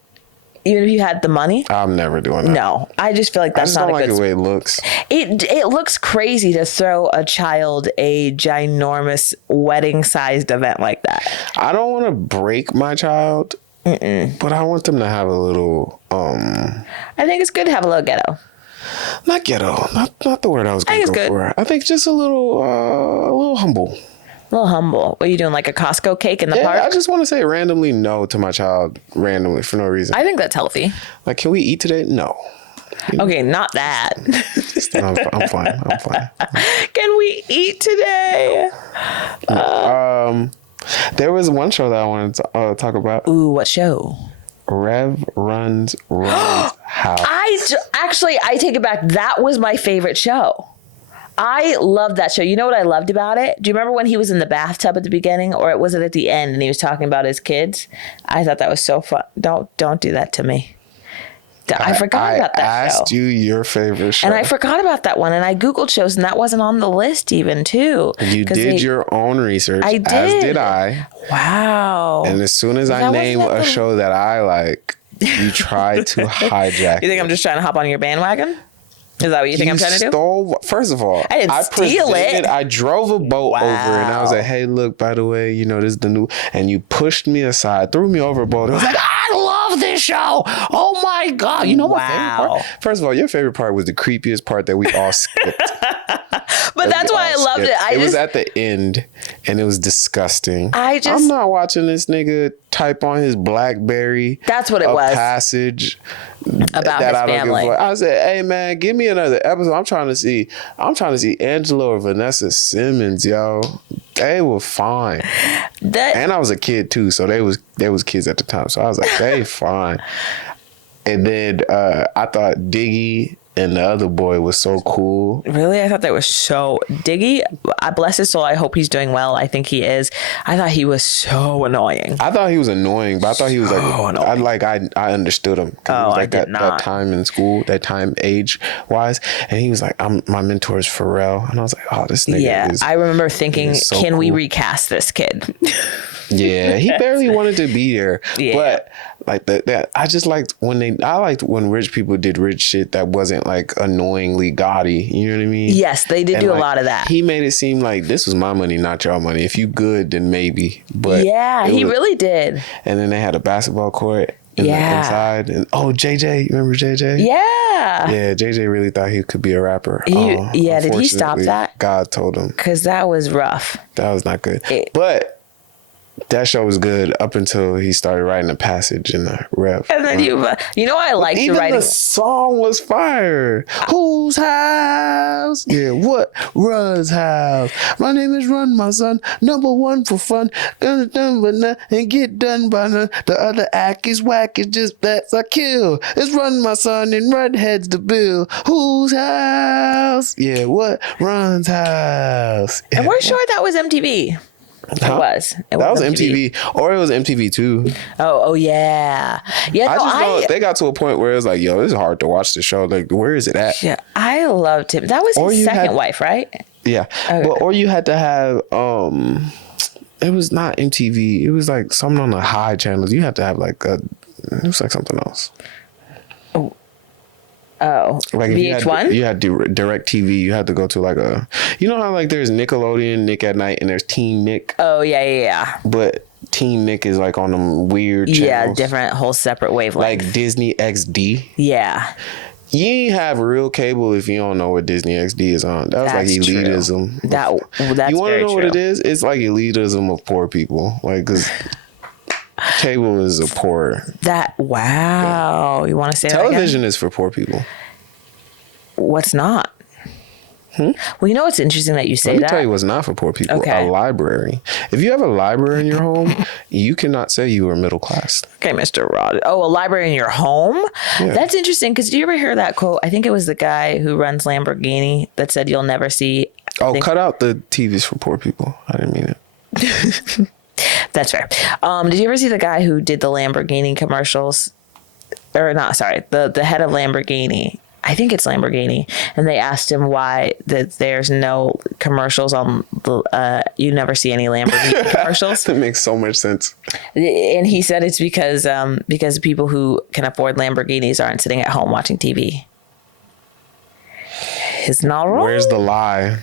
Even if you had the money? I'm never doing that. No. I just feel like that's not a good... I just don't like the way it looks. It looks crazy to throw a child a ginormous wedding-sized event like that. I don't want to break my child, but I want them to have a little... I think it's good to have a little ghetto. not ghetto, not the word I was going think to it's go good. for. I think just a little humble. A little humble. What are you doing, like a Costco cake in the park? I just want to say randomly no to my child randomly for no reason. I think that's healthy. Like, can we eat today? No. Okay, not that. I'm fine. Can we eat today? There was one show that I wanted to talk about. Ooh, what show? Rev runs House. I take it back. That was my favorite show. I loved that show. You know what I loved about it? Do you remember when he was in the bathtub at the beginning, or was it at the end and he was talking about his kids? I thought that was so fun. Don't do that to me. I forgot about that show. I asked you your favorite show. And I forgot about that one. And I Googled shows and that wasn't on the list even too. You did your own research. I did. As did I. Wow. And as soon as I name a show that I like, you try to hijack You think I'm just trying to hop on your bandwagon? Is that what you think I'm trying to do? First of all, I didn't steal it. I drove a boat over and I was Wow. like, hey, look, by the way, you know, this is the new, and you pushed me aside, threw me over a boat. I was like, I love this show. Oh my God. You know my favorite part? First of all, your favorite part was the creepiest part that we all skipped. But that's why I loved it. It was at the end and it was disgusting. I'm I'm not watching this nigga type on his BlackBerry. That's what it a was. Passage About his family. I said, hey man, give me another episode. I'm trying to see Angela or Vannessa Simmons, yo. They were fine. And I was a kid too, so they was kids at the time. So I was like, they fine. And then I thought Diggy and the other boy was so cool. Really? I thought they were so Diggy. I bless his soul. I hope he's doing well. I think he is. I thought he was so annoying. I thought he was annoying, but I thought he was I understood him. It was like that time in school, that time age wise. And he was like, my mentor is Pharrell. And I was like, oh, this nigga is. I remember thinking, so can we cool. recast this kid? Yeah, he barely wanted to be there. Yeah. But like that I just liked when rich people did rich shit that wasn't like annoyingly gaudy. You know what I mean? Yes, they did do a lot of that. He made it seem like this was my money, not your money. If you good, then maybe. But yeah, he really did. And then they had a basketball court inside. And JJ, you remember JJ? Yeah. Yeah, JJ really thought he could be a rapper. Did he stop that? God told him. Because that was rough. That was not good. But that show was good up until he started writing a passage in the Rev. And then I liked the writing. The song was fire. Whose house? Yeah, what? Run's house. My name is Run, my son. Number one for fun. Gonna done but none and get done by none. The other act is whack. It's just that's a kill. It's Run, my son, and Run heads the bill. Whose house? Yeah, what? Run's house. Yeah, And we're sure that was MTV. It was. That was MTV. Or it was MTV2. Oh yeah. Yeah. I just know they got to a point where it's like, yo, it's hard to watch the show. Like, where is it at? Yeah, I loved him. That was his second wife, right? Yeah. Okay. Or you had to have it was not MTV. It was like something on the high channels. You had to have like it was like something else. Oh, like VH1? You had Direct TV. You had to go to like you know how like there's Nickelodeon, Nick at Night, and there's Teen Nick. Oh yeah. But Teen Nick is like on them weird channels. Yeah, different, whole separate wavelength. Like Disney XD. Yeah. You ain't have real cable if you don't know what Disney XD is on. That's like elitism. True. That's you want to know true. what it is? It's like elitism of poor people. Like, because cable is a poor. Wow. You want to say television that is for poor people. What's not? Well, you know what's interesting that you say that? Let me tell you what's not for poor people. Okay. A library. If you have a library in your home, you cannot say you are middle class. Okay, Mr. Rod. Oh, a library in your home? Yeah. That's interesting because do you ever hear that quote? I think it was the guy who runs Lamborghini that said you'll never see. Cut out the TVs for poor people. I didn't mean it. That's fair. Did you ever see the guy who did the Lamborghini commercials? Or not, sorry, the head of Lamborghini. I think it's Lamborghini. And they asked him why there's no commercials on the, you never see any Lamborghini commercials. That makes so much sense. And he said it's because people who can afford Lamborghinis aren't sitting at home watching TV. It's not wrong. Where's the lie?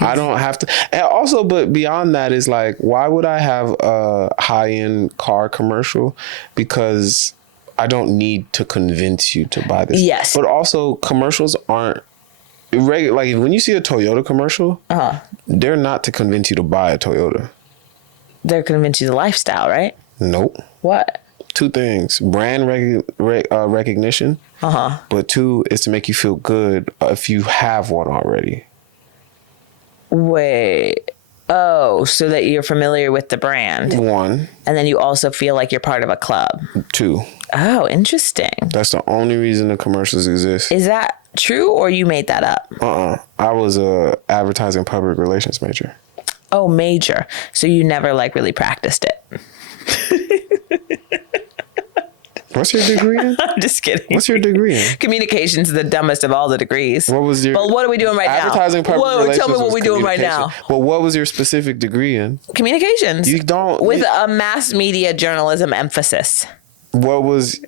I don't have to. And also, but beyond that is like, why would I have a high-end car commercial? Because I don't need to convince you to buy this. Yes. But also, commercials aren't like when you see a Toyota commercial, they're not to convince you to buy a Toyota. They're convinced you the lifestyle, right? Nope. What? Two things: brand recognition. But two is to make you feel good if you have one already. Wait. Oh, so that you're familiar with the brand. One. And then you also feel like you're part of a club. Two. Oh, interesting. That's the only reason the commercials exist. Is that true or you made that up? I was a advertising public relations major. Oh, major. So you never like really practiced it. What's your degree in? I'm just kidding. What's your degree in? Communication's the dumbest of all the degrees. What was your? But what are we doing right now? Advertising public relations. Tell me what was we're doing right now. Well, what was your specific degree in? Communications. You don't with a mass media journalism emphasis. What was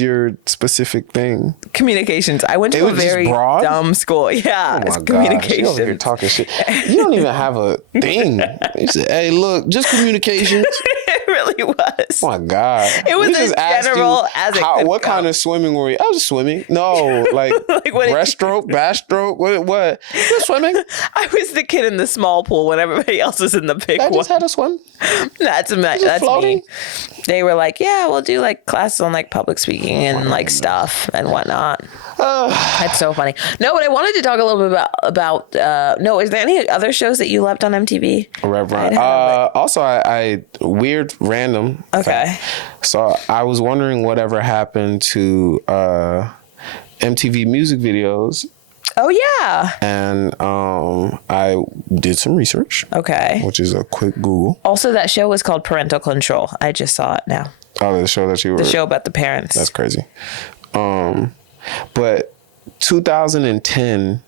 your specific thing? Communications. I went to a very dumb school. Yeah, oh it's my communications. God, over here talking shit. You don't even have a thing. You said, "Hey, look, just communications." It really was. Oh my God. It was as general as it could what go. kind of swimming were you? I was just swimming. No, like, breaststroke, backstroke. What? Just swimming. I was the kid in the small pool when everybody else was in the big one. I just had to swim. That's floating? me. They were like, yeah, we'll do like classes on like public speaking and like stuff and whatnot. That's so funny. No, but I wanted to talk a little bit about no, is there any other shows that you loved on MTV? Also, I weird random. Okay. So I was wondering whatever happened to MTV music videos. Oh yeah. And I did some research. Okay. Which is a quick Google. Also, that show was called Parental Control. I just saw it now. Oh, the show that you were... The show about the parents. That's crazy. But 2010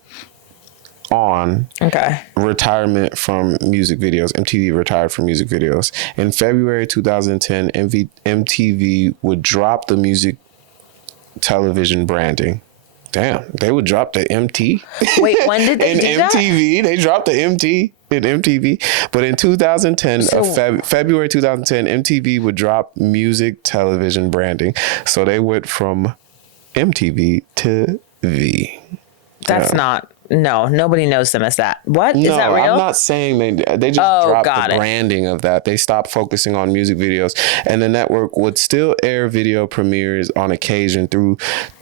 on... Okay. Retirement from music videos. MTV retired from music videos. In February 2010, MTV would drop the music television branding. Damn, they would drop the MT. Wait, when did they do that? MTV, they dropped the MT in MTV. But in 2010, February 2010, MTV would drop music television branding. So they went from MTV to V. That's not... No, nobody knows them as that. What? Is that real? I'm not saying they just dropped the branding of that. They stopped focusing on music videos. And the network would still air video premieres on occasion through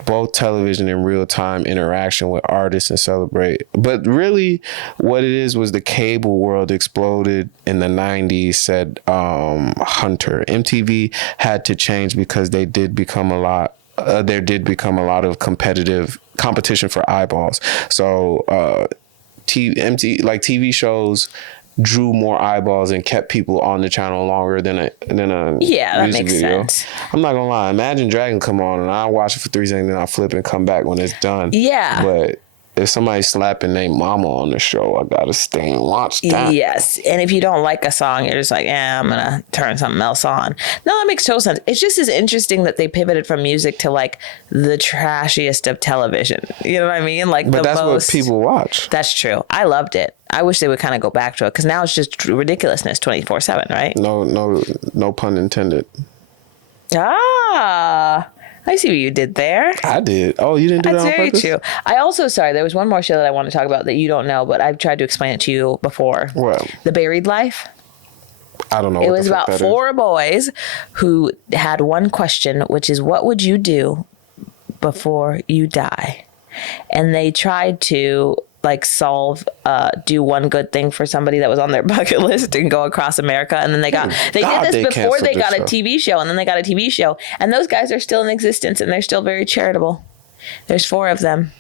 both television and real-time interaction with artists and celebrate. But really, what it is was the cable world exploded in the 90s, said Hunter. MTV had to change because there did become a lot of competition for eyeballs. So TV shows drew more eyeballs and kept people on the channel longer than a that music makes video. sense. I'm not gonna lie. Imagine Dragon come on and I watch it for 3 seconds and I flip and come back when it's done. Yeah. But if somebody's slapping their mama on the show, I gotta stay and watch that. Yes. And if you don't like a song, you're just like, I'm going to turn something else on. No, that makes total sense. It's just as interesting that they pivoted from music to like the trashiest of television. You know what I mean? But that's what people watch. That's true. I loved it. I wish they would kind of go back to it because now it's just ridiculousness 24/7, right? No pun intended. I see what you did there. I did. Oh, you didn't do that on purpose? That's very true. I also, there was one more show that I want to talk about that you don't know, but I've tried to explain it to you before. What? The Buried Life. I don't know. It was about 4 boys who had one question, which is, what would you do before you die? And they tried to do one good thing for somebody that was on their bucket list and go across America. And then they did this before they got a TV show, and then they got a TV show. And those guys are still in existence and they're still very charitable. There's 4 of them.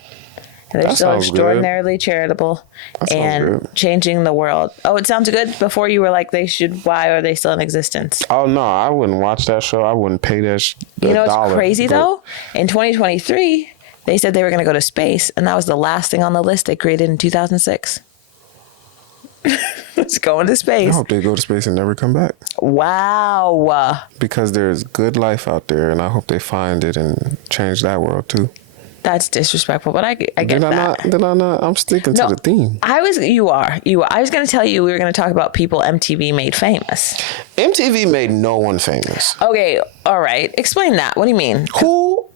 And they're still extraordinarily charitable and changing the world. Oh, it sounds good. Before you were like, why are they still in existence? Oh, no, I wouldn't watch that show. I wouldn't pay that You know what's crazy though? In 2023, they said they were going to go to space, and that was the last thing on the list they created in 2006. It's going to space. I hope they go to space and never come back. Wow. Because there's good life out there, and I hope they find it and change that world too. That's disrespectful, but I get Did I that. not? Did I not? I'm sticking to the theme. You are. I was going to tell you we were going to talk about people MTV made famous. MTV made no one famous. Okay, all right. Explain that. What do you mean? Who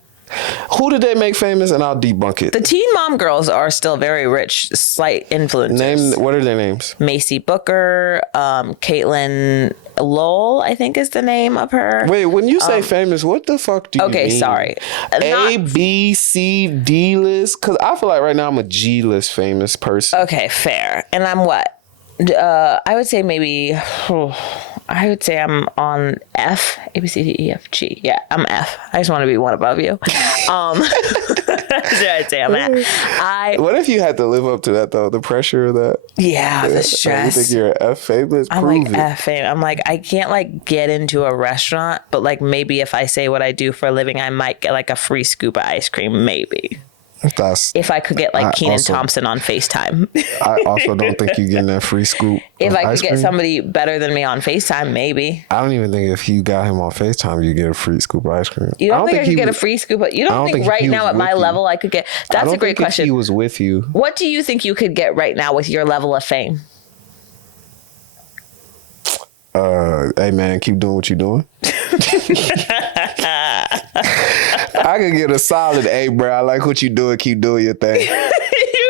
did they make famous? And I'll debunk it. The Teen Mom Girls are still very rich, slight influencers. What are their names? Macy Booker, Caitlin Lowell, I think is the name of her. Wait, when you say famous, what the fuck do you mean? Okay, sorry. A, B, C, D list? Because I feel like right now I'm a G list famous person. Okay, fair. And I'm what? I would say maybe... I would say I'm on F, A, B, C, D, E, F, G. Yeah, I'm F. I just want to be one above you. I'd say I'm F. What if you had to live up to that, though? The pressure of that? Yeah, the stress. You think you're F famous? I'm Prove like it. F famous. I'm like, I can't like get into a restaurant, but like maybe if I say what I do for a living, I might get like a free scoop of ice cream, maybe. If I could get like Kenan Thompson on FaceTime. I also don't think you're getting that free scoop. If I could get somebody better than me on FaceTime, maybe. I don't even think if you got him on FaceTime, you get a free scoop of ice cream. You don't think I could get a free scoop? You don't think right now at my level I could get? That's a great question. If he was with you. What do you think you could get right now with your level of fame? Hey man, keep doing what you're doing. I could get a solid A, bro. I like what you doing. Keep doing your thing. You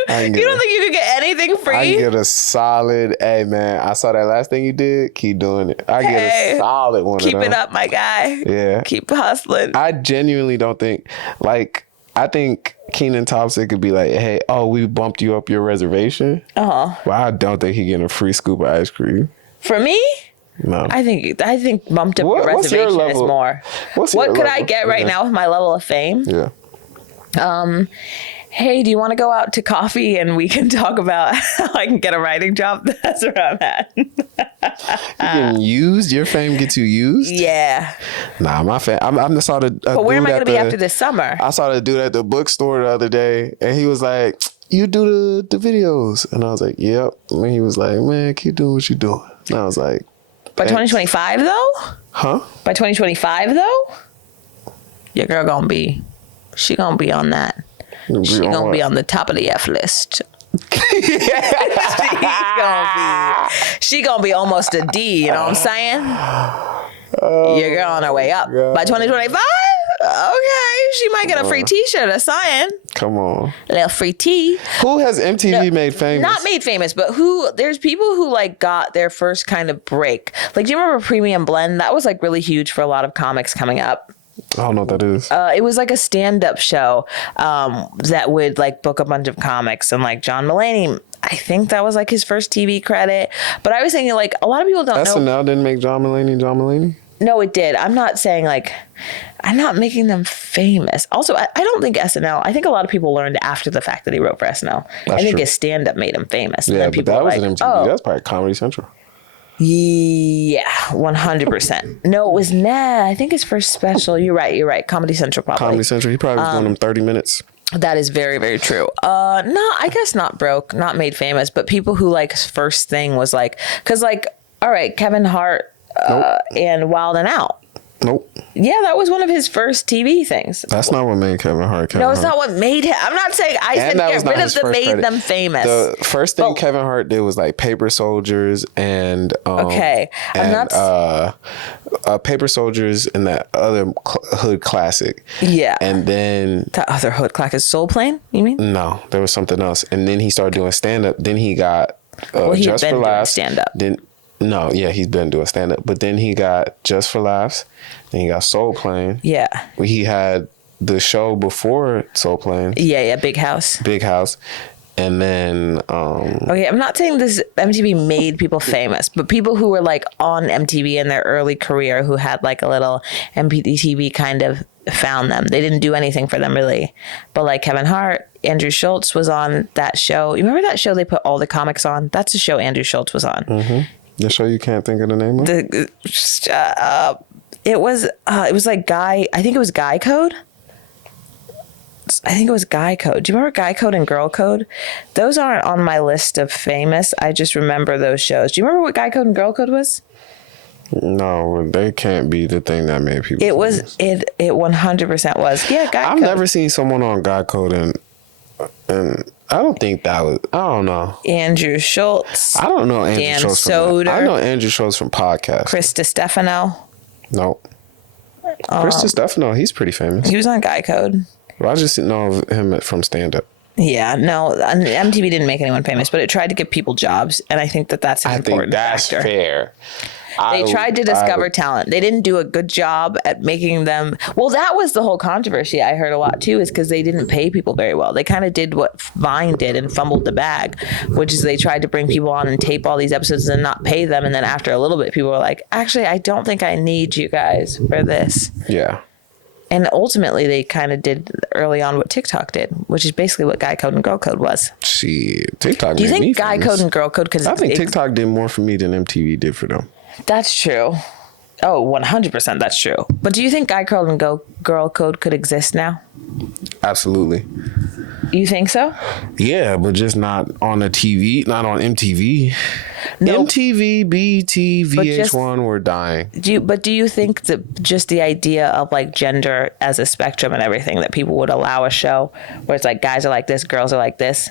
don't think you could get anything free? I can get a solid A, man. I saw that last thing you did. Keep doing it. I get a solid one. Keep it up, my guy. Yeah. Keep hustling. I genuinely don't think, like, I think Kenan Thompson could be like, hey, we bumped you up your reservation. But I don't think he getting a free scoop of ice cream. For me? No. I think bumped up your reservation is more. What could I get right now with my level of fame? Yeah. Hey, do you want to go out to coffee and we can talk about how I can get a writing job? That's where I'm at. You getting used? Your fame gets you used? Yeah. Nah, my fame. I saw the. But where am I going to be after this summer? I saw the dude at the bookstore the other day, and he was like, "You do the videos," and I was like, "Yep." And he was like, "Man, keep doing what you're doing." And I was like, by 2025 though? Huh? By 2025 though? Your girl gonna be on that. She gonna be on the top of the F list. She gonna be almost a D, you know what I'm saying? Your girl on her way up. God. By 2025? Okay, she might get a free t-shirt or something. Come on. A little free tea. Who has MTV made famous? Not made famous, but there's people who like got their first kind of break. Like, do you remember Premium Blend? That was like really huge for a lot of comics coming up. I don't know what that is. It was like a stand-up show that would like book a bunch of comics, and like John Mulaney, I think that was like his first TV credit. But I was thinking like a lot of people don't know. SNL didn't make John Mulaney? No, it did. I'm not saying like, I'm not making them famous. Also, I don't think SNL, I think a lot of people learned after the fact that he wrote for SNL. I think his stand-up made him famous. Yeah, and then but people that was like, an MTV. That's probably Comedy Central. Yeah, 100%. No, it was I think his first special. You're right. Comedy Central probably. Comedy Central. He probably was doing them 30 minutes. That is very, very true. No, I guess not broke, not made famous, but people who like first thing was like, because like, all right, Kevin Hart and Wild 'N Out. Nope. Yeah, that was one of his first TV things. That's not what made Kevin Hart. No, it's not what made him. I'm not saying I said get rid of the made them famous. The first thing Kevin Hart did was like Paper Soldiers and Paper Soldiers and that other hood classic. Yeah. And then that other hood classic, Soul Plane, you mean? No, there was something else. And then he started doing stand up. Then he got Just for Laughs. Stand up. He's been doing stand up. But then he got Just for Laughs. Then he got Soul Plane. Yeah. He had the show before Soul Plane. Yeah, Big House. And then okay, I'm not saying this MTV made people famous, but people who were like on MTV in their early career who had like a little MTV kind of found them. They didn't do anything for them really. But like Kevin Hart, Andrew Schultz was on that show. You remember that show they put all the comics on? That's the show Andrew Schultz was on. Mm-hmm. The show you can't think of the name of? It was like I think it was Guy Code. Do you remember Guy Code and Girl Code? Those aren't on my list of famous. I just remember those shows. Do you remember what Guy Code and Girl Code was? No, they can't be the thing that made people. It was famous. it 100% was. Yeah, Guy I've Code. never seen someone on God Code and I don't think that was. I don't know. Andrew Schultz, I don't know Andrew Dan Schultz from Soder. that. I know Andrew Schultz from podcasts. Chris DiStefano. Nope. Chris DiStefano, he's pretty famous. He was on Guy Code. Well, I just didn't know of him from stand up. Yeah, no, MTV didn't make anyone famous, but it tried to give people jobs, and I think that that's an important factor. Fair. They tried to discover talent. They didn't do a good job at making them. Well, that was the whole controversy I heard a lot too, is because they didn't pay people very well. They kind of did what Vine did and fumbled the bag, which is they tried to bring people on and tape all these episodes and not pay them. And then after a little bit, people were like, actually, I don't think I need you guys for this. Yeah. And ultimately, they kind of did early on what TikTok did, which is basically what Guy Code and Girl Code was. Shit, TikTok. Do you made me think Guy famous. Code and Girl Code? Because I think TikTok did more for me than MTV did for them. That's true. Oh, 100% that's true. But do you think Guy Code and Girl Code could exist now? Absolutely. You think so? Yeah, but just not on a TV, not on MTV. No. MTV, BT, just- VH1 were dying. Do you think that just the idea of like gender as a spectrum and everything, that people would allow a show where it's like guys are like this, girls are like this?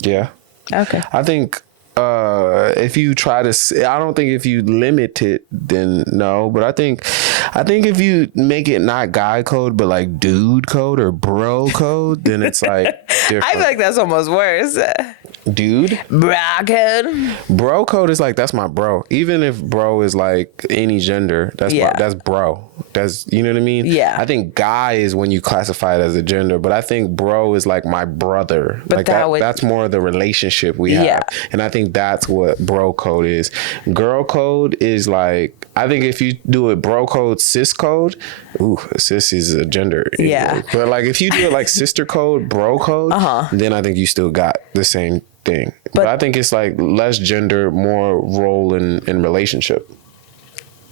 Yeah. Okay. I think if you try to, I don't think if you limit it, then no. But I think if you make it not guy code, but like dude code or bro code, then it's like different. I feel like that's almost worse. Dude, Bra code. bro code is like, that's my bro. Even if bro is like any gender, that's that's bro. That's, you know what I mean? Yeah. I think guy is when you classify it as a gender, but I think bro is like my brother. But like that's more of the relationship we have. Yeah. And I think that's what bro code is. Girl code is like, I think if you do it bro code, sis code, ooh, sis is a gender. Yeah. But like if you do it like sister code, bro code, then I think you still got the same thing. But I think it's like less gender, more role in relationship.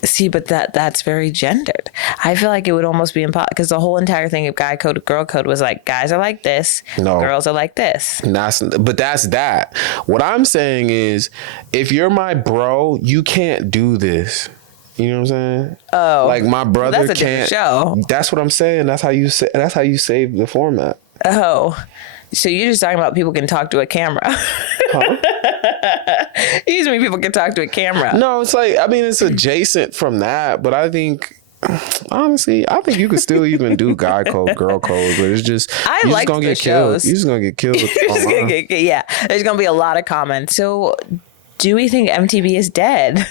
See, but that's very gendered. I feel like it would almost be impossible, because the whole entire thing of Guy Code, Girl Code was like, guys are like this, girls are like this. But that's that. What I'm saying is, if you're my bro, you can't do this. You know what I'm saying? Oh, like my brother that's a can't. different show. That's what I'm saying. That's how you say. That's how you save the format. Oh, so you're just talking about people can talk to a camera? Huh? You just mean people can talk to a camera? No, it's like, I mean, it's adjacent from that, but I think, honestly, I think you could still even do guy code, girl code, but it's just, you're just gonna get killed. You're just gonna get killed. Yeah, there's gonna be a lot of comments. So, do we think MTV is dead?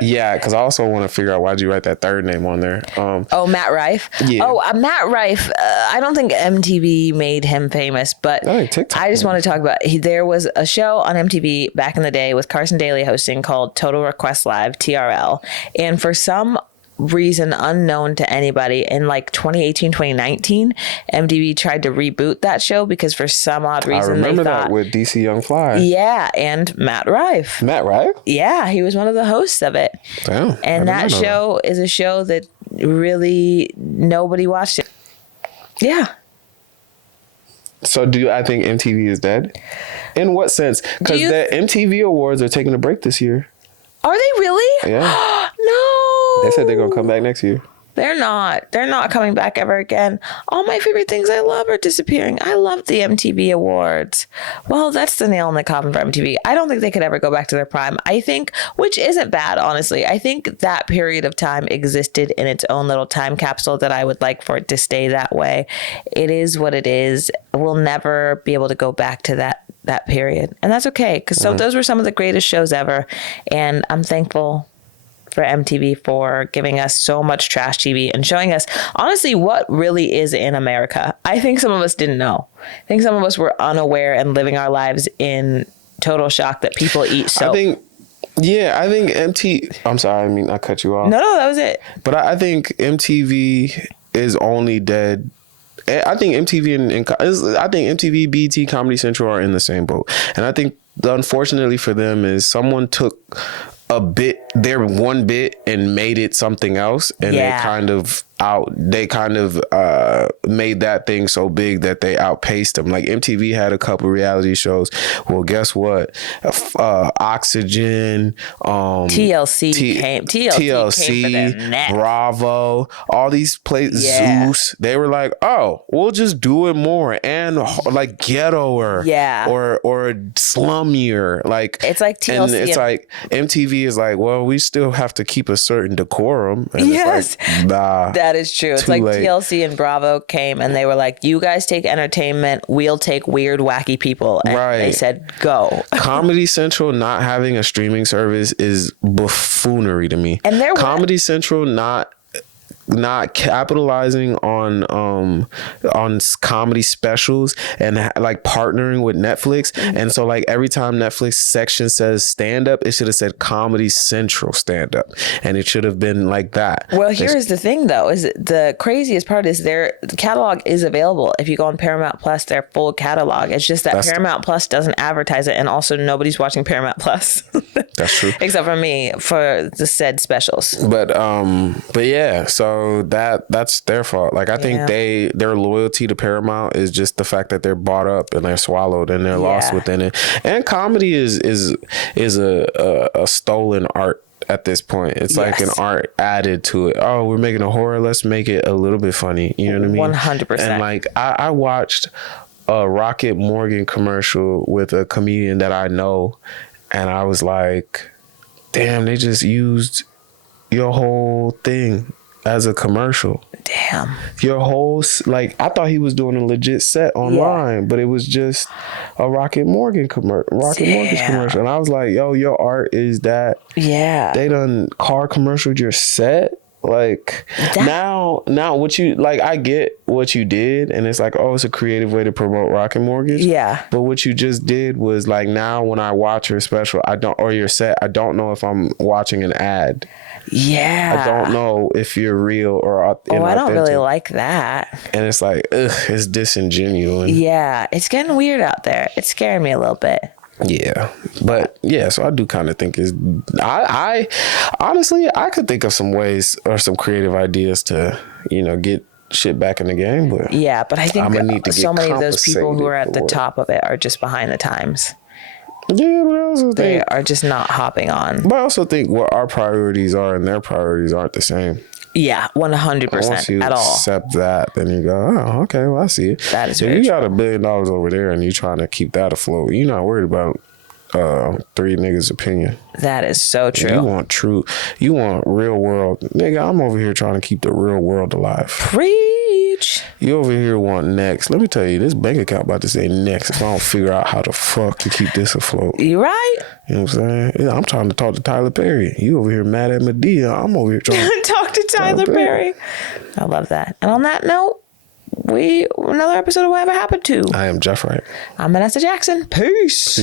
Yeah, because I also want to figure out, why'd you write that third name on there? Matt Rife. Yeah. Matt Rife. I don't think MTV made him famous, but I think TikTok I just want to talk about. There was a show on MTV back in the day with Carson Daly hosting called Total Request Live (TRL), and for some reason unknown to anybody, in like 2018, 2019, MTV tried to reboot that show because for some odd reason I remember they thought, that with DC Young Fly. yeah, and Matt Rife. Matt Rife? Yeah, he was one of the hosts of it. Damn. And that show is a show that really nobody watched it. Yeah. So I think MTV is dead? In what sense? Because the MTV Awards are taking a break this year. Are they really? Yeah. No. They said they're going to come back next year. They're not. They're not coming back ever again. All my favorite things I love are disappearing. I love the MTV Awards. Well, that's the nail in the coffin for MTV. I don't think they could ever go back to their prime. I think, which isn't bad, honestly. I think that period of time existed in its own little time capsule that I would like for it to stay that way. It is what it is. We'll never be able to go back to that period. And that's okay, because those were some of the greatest shows ever. And I'm thankful for MTV for giving us so much trash TV and showing us, honestly, what really is in America. I think some of us didn't know. I think some of us were unaware and living our lives in total shock that people eat soap. I think I'm sorry, I mean, I cut you off. No, that was it. But I think MTV is only dead. I think MTV, BT, Comedy Central are in the same boat. And I think, unfortunately for them, is someone took their one bit and made it something else, and it kind of, they kind of made that thing so big that they outpaced them. Like MTV had a couple reality shows. Well, guess what? Oxygen, TLC came for their neck. Bravo, all these places, Zeus. They were like, oh, we'll just do it more and like ghettoer, or slummier. Like it's like TLC, and it's like MTV is like, well, we still have to keep a certain decorum. And yes, it's like, nah, that is true. It's like late. TLC and Bravo came and they were like, you guys take entertainment, we'll take weird, wacky people. And they said, go. Comedy Central not having a streaming service is buffoonery to me. And Comedy Central not capitalizing on comedy specials and like partnering with Netflix. And so like every time Netflix section says stand up, it should have said Comedy Central stand up, and it should have been like that. Well, here's the thing though, is the craziest part is their catalog is available. If you go on Paramount Plus, their full catalog. It's just that Paramount Plus doesn't advertise it, and also nobody's watching Paramount Plus. That's true. Except for me for the said specials. But yeah, so that's their fault. Like I think their loyalty to Paramount is just the fact that they're bought up and they're swallowed and they're lost within it. And comedy is a stolen art at this point. It's like an art added to it. Oh, we're making a horror, let's make it a little bit funny. You know what I mean? 100%. And like I watched a Rocket Morgan commercial with a comedian that I know, and I was like, damn, they just used your whole thing as a commercial. Damn. Your whole, like, I thought he was doing a legit set online, but it was just a Rocket Mortgage commercial. And I was like, yo, your art is that. Yeah. They done car commercialed your set. Like now what you like, I get what you did, and it's like, oh, it's a creative way to promote Rocket Mortgage. Yeah. But what you just did was like, now when I watch your special, or your set, I don't know if I'm watching an ad. Yeah. I don't know if you're real or inauthentic. I don't really like that. And it's like, ugh, it's disingenuous. Yeah. It's getting weird out there. It's scaring me a little bit. Yeah, but yeah, so I do kind of think I honestly, I could think of some ways or some creative ideas to, get shit back in the game. But yeah, but I think so many of those people who are at the top of it are just behind the times. Yeah, but I also think they are just not hopping on. But I also think what our priorities are and their priorities aren't the same. Yeah, 100% once you at all. Accept that, then you go, oh, okay, well, I see it. That is if very you true. got $1 billion over there and you're trying to keep that afloat, you're not worried about 3 niggas' opinion. That is so true. You want truth. You want real world. Nigga, I'm over here trying to keep the real world alive. Preach. You over here want next. Let me tell you, this bank account about to say next if I don't figure out how the fuck to keep this afloat. You right? You know what I'm saying? Yeah, I'm trying to talk to Tyler Perry. You over here mad at Medea. I'm over here trying to talk to Tyler Perry. I love that. And on that note, another episode of Whatever Happened To. I am Jeff Wright. I'm Vannessa Jackson. Peace.